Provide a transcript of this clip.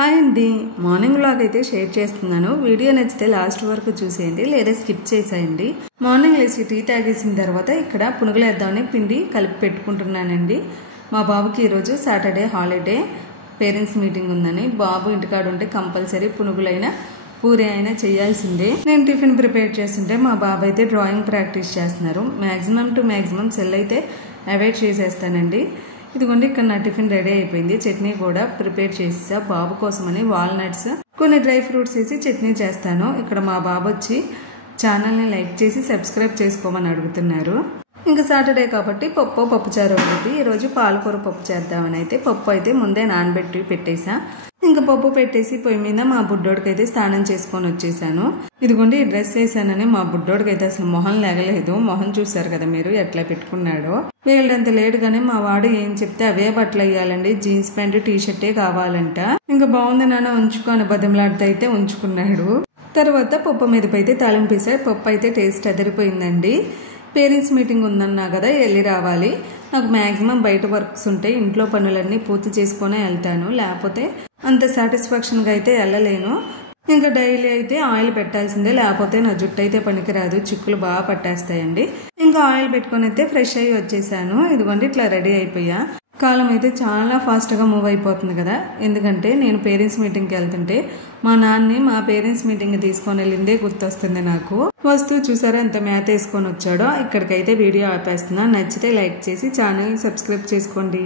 Hi అండి, morning vlog అయితే share చేస్తున్నాను. వీడియో నచ్చితే లాస్ట్ వరకు చూసేయండి లేదా స్కిప్ చేసేయండి. మార్నింగ్ లేచి టీ తాగేసిన తర్వాత ఇక్కడ పునుగులు వేద్దామని పిండి కలిపి పెట్టుకుంటున్నానండి. మా బాబుకి ఈరోజు సాటర్డే హాలిడే, పేరెంట్స్ మీటింగ్ ఉందని. బాబు ఇంటికాడ ఉంటే కంపల్సరీ పునుగులైనా పూరి అయినా చేయాల్సిందే. నేను టిఫిన్ ప్రిపేర్ చేస్తుంటే మా బాబు అయితే డ్రాయింగ్ ప్రాక్టీస్ చేస్తున్నారు. మ్యాక్సిమం సెల్ అయితే అవాయిడ్ చేసేస్తానండి. ఇదిగోండి, ఇక్కడ నా టిఫిన్ రెడీ అయిపోయింది. చట్నీ కూడా ప్రిపేర్ చేసా బాబు కోసమని. వాల్నట్స్, కొన్ని డ్రై ఫ్రూట్స్ వేసి చట్నీ చేస్తాను. ఇక్కడ మా బాబు వచ్చి ఛానల్ని లైక్ చేసి సబ్స్క్రైబ్ చేసుకోమని అడుగుతున్నారు. ఇంకా సాటర్డే కాబట్టి పప్పుచారు ఉంటుంది. ఈరోజు పాలకూర పప్పు చేద్దామని అయితే పప్పు అయితే ముందే నానబెట్టి పెట్టేసా. ఇంకా పప్పు పెట్టేసి పొయ్యి మీద మా బుడ్డోడికి అయితే స్నానం చేసుకొని వచ్చేసాను. ఇదిగోండి, ఈ డ్రెస్ వేసానని మా బుడ్డోడికి అయితే అసలు మొహం లేగలేదు. మొహం చూసారు కదా మీరు ఎట్లా పెట్టుకున్నాడో. వీళ్ళంత లేటుగానే మా వాడు ఏం చెప్తే అవే బట్టలు వేయాలండి. జీన్స్ ప్యాంట్ టీ షర్టే కావాలంట. ఇంకా బాగుంది నాన్న ఉంచుకొని బతిమలాడితే అయితే ఉంచుకున్నాడు. తర్వాత పప్పు మీద అయితే తాలింపు వేసాడు. పప్పు అయితే టేస్ట్ అదిరిపోయిందండి. పేరెంట్స్ మీటింగ్ ఉందన్నా కదా, వెళ్ళి రావాలి. నాకు మ్యాక్సిమం బయట వర్క్స్ ఉంటాయి. ఇంట్లో పనులన్నీ పూర్తి చేసుకునే వెళ్తాను, లేకపోతే అంత సాటిస్ఫాక్షన్గా అయితే వెళ్ళలేను. ఇంకా డైలీ అయితే ఆయిల్ పెట్టాల్సిందే, లేకపోతే నా జుట్టు అయితే పనికిరాదు. చిక్కులు బాగా పట్టేస్తాయండి. ఇంకా ఆయిల్ పెట్టుకొని అయితే ఫ్రెష్ అయ్యి వచ్చేసాను. ఇదిగోండి, ఇట్లా రెడీ అయిపోయా. కాలం అయితే చాలా ఫాస్ట్గా మూవ్ అయిపోతుంది కదా. ఎందుకంటే నేను పేరెంట్స్ మీటింగ్కి వెళ్తుంటే మా నాన్ని మా పేరెంట్స్ మీటింగ్ తీసుకొని వెళ్ళిందే గుర్తొస్తుంది నాకు. వస్తూ చూసారా ఎంత మ్యాథ్ వేసుకొని వచ్చాడో. ఇక్కడికైతే వీడియో ఆపేస్తున్నా. నచ్చితే లైక్ చేసి ఛానల్ని సబ్స్క్రైబ్ చేసుకోండి.